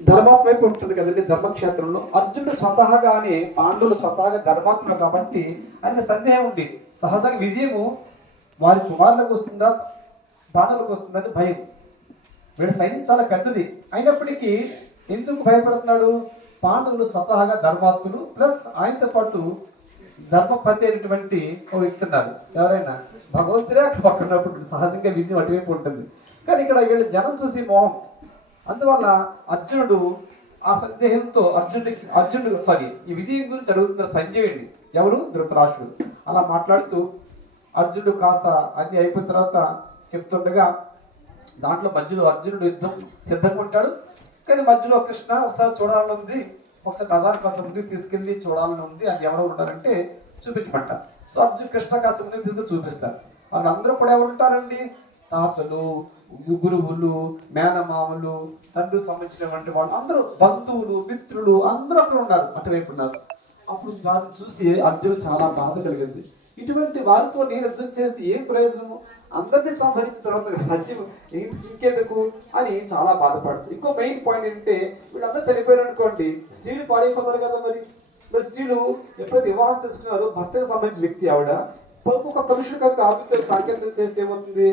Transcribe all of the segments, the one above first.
ధర్మాత్మ వైపు ఉంటుంది కదండి. ధర్మక్షేత్రంలో అర్జునుడు స్వతహాగానే, పాండవులు స్వతహాగా ధర్మాత్మ కాబట్టి ఆయన సందేహం ఉంది. సహజంగా విజయము వారి కుమారులకు వస్తుందా పాండవులకు వస్తుందని భయం. వీడి సైన్యం చాలా పెద్దది అయినప్పటికీ ఎందుకు భయపడుతున్నాడు? పాండవులు స్వతహాగా ధర్మాత్ములు, ప్లస్ ఆయనతో పాటు ధర్మపతి అయినటువంటి ఒక వ్యక్తి ఉన్నారు. ఎవరైనా భగవంతుడే అక్కడ పక్కనప్పుడు సహజంగా విజయం అటువైపు ఉంటుంది. కానీ ఇక్కడ వీళ్ళ జనం చూసి మోహం. అందువల్ల అర్జునుడు ఆ సందేహంతో ఈ విజయం గురించి అడుగుతున్న సంజయుడిని, ఎవరు? ధృతరాష్ట్రుడు. అలా మాట్లాడుతూ అర్జునుడు కాస్త అన్ని అయిపోయిన తర్వాత చెప్తుండగా దాంట్లో మధ్యలో అర్జునుడు యుద్ధం సిద్ధంగా ఉంటాడు. కానీ మధ్యలో కృష్ణ ఒకసారి చూడాలని ఉంది, ఒకసారి ప్రధాని కొంత ముందుకు తీసుకెళ్ళి చూడాలని ఉంది అని ఎవరు ఉంటారంటే చూపించమంట. సో కృష్ణ కాస్త ముందుకు తీసుకు చూపిస్తారు. వాళ్ళందరూ కూడా ఎవరు ఉంటారండి? తాతలు, గురువులు, మేనమామలు, తండ్రికి సంబంధించినటువంటి వాళ్ళు అందరూ, బంధువులు, మిత్రులు అందరూ అక్కడ ఉన్నారు, అటువైపు ఉన్నారు. అప్పుడు వారిని చూసి అర్జునుడు చాలా బాధ కలిగింది. ఇటువంటి వారితో నేను యుద్ధం చేస్తే ఏం ప్రయోజనము? అందరినీ సంహరించిన తర్వాత రాజ్యం ఇంకెందుకు అని చాలా బాధపడుతుంది. ఇంకో మెయిన్ పాయింట్ ఏంటంటే వీళ్ళందరూ చనిపోయారు అనుకోండి, స్త్రీలు పాడైపోతారు కదా. మరి స్త్రీలు ఎప్పుడైతే వివాహం చేసుకున్నారో భర్తకు సంబంధించిన వ్యక్తి ఆవిడ ఒక పురుషుడు కనుక ఆఫీసర్ సాంకేతికం చేస్తే ఏమవుతుంది?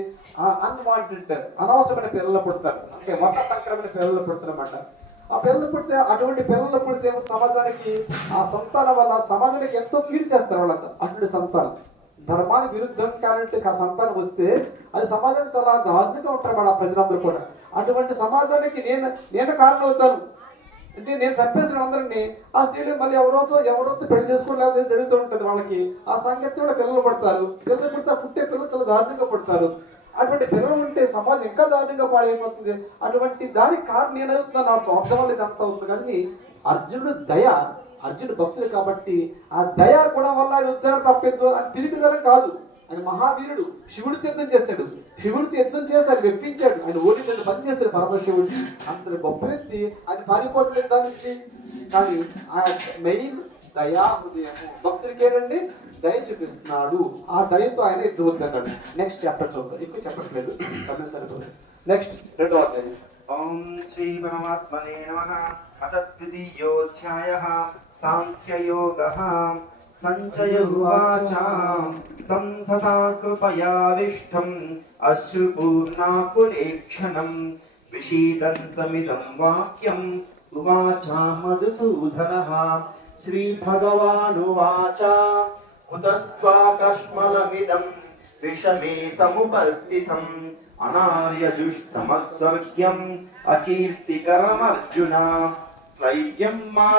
అన్వాంటెడ్ అనవసరమైన పిల్లలు పుడతారు, అంటే వర్ణ సంక్రమణ పిల్లలు పుడతారన్నమాట. ఆ పిల్లలు పుడితే, అటువంటి పిల్లలు పుడితే సమాజానికి, ఆ సంతానం వల్ల సమాజానికి ఎంతో కీడు చేస్తారు వాళ్ళంతా. అటువంటి సంతానం ధర్మానికి విరుద్ధం కాబట్టి ఆ సంతానం వస్తే అది సమాజానికి చాలా దారుణంగా ఉంటారు ఆ ప్రజలందరూ కూడా. అటువంటి సమాజానికి నేను కారణం అవుతాను అంటే నేను చంపేసిన అందరినీ ఆ స్త్రీలు మళ్ళీ ఎవరోతో పెళ్లి చేసుకోవడం జరుగుతూ ఉంటుంది. వాళ్ళకి ఆ సంగతి కూడా పిల్లలు పడతారు. పిల్లలు పుడితే పుట్టే పిల్లలు చాలా దారుణంగా పడతారు. అటువంటి పిల్లలు ఉంటే సమాజం ఇంకా దారుణంగా పాడైపోతుంది. అటువంటి దానికి కారణం నేనవుతున్నాను, నా స్వార్థం వల్ల ఇదంతా అవుతుంది. కానీ అర్జునుడు భక్తుడు కాబట్టి ఆ దయా గుణం వల్ల ఆయన ఉద్ధరణ తప్పేద్దు అని పిలిపిదనం కాదు. ఆయన మహావీరుడు, శివుడితో యుద్ధం చేశాడు, శివుడితో యుద్ధం చేసి ఆయన మెప్పించాడు, ఆయన ఓడించిన పని చేశాడు పరమశివుడిని. అంత గొప్ప వ్యక్తి ఆయన పారిపోవట్లేదు దాని నుంచి. కానీ ఆ మెయిన్ దయా హృదయము భక్తుడికి ఏంటండి? దయ చూపిస్తున్నాడు. ఆ దయతో ఆయన యుద్ధం వద్దన్నాడు. నెక్స్ట్ చాప్టర్ చూద్దాం, ఎక్కువ చెప్పట్లేదు, సరిపోతుంది. నెక్స్ట్ 2వ అధ్యాయం. ఓం శ్రీ పరమాత్మనే నమః. అత ద్వితీయోధ్యాయః సాంఖ్యయోగః. సంజయ ఉవాచ తం తథా కృపయావిష్టం అశ్రుపూర్ణాకులేక్షణం విషీదంతమిదం వాక్యం ఉవాచ మధుసూదనః. శ్రీభగవానువాచ కుతస్త్వాకష్మలమిదం విషమే సముపస్థితం అనార్యజుష్టమస్వర్గ్యం అకీర్తికరమర్జున. క్లైవ్యం మా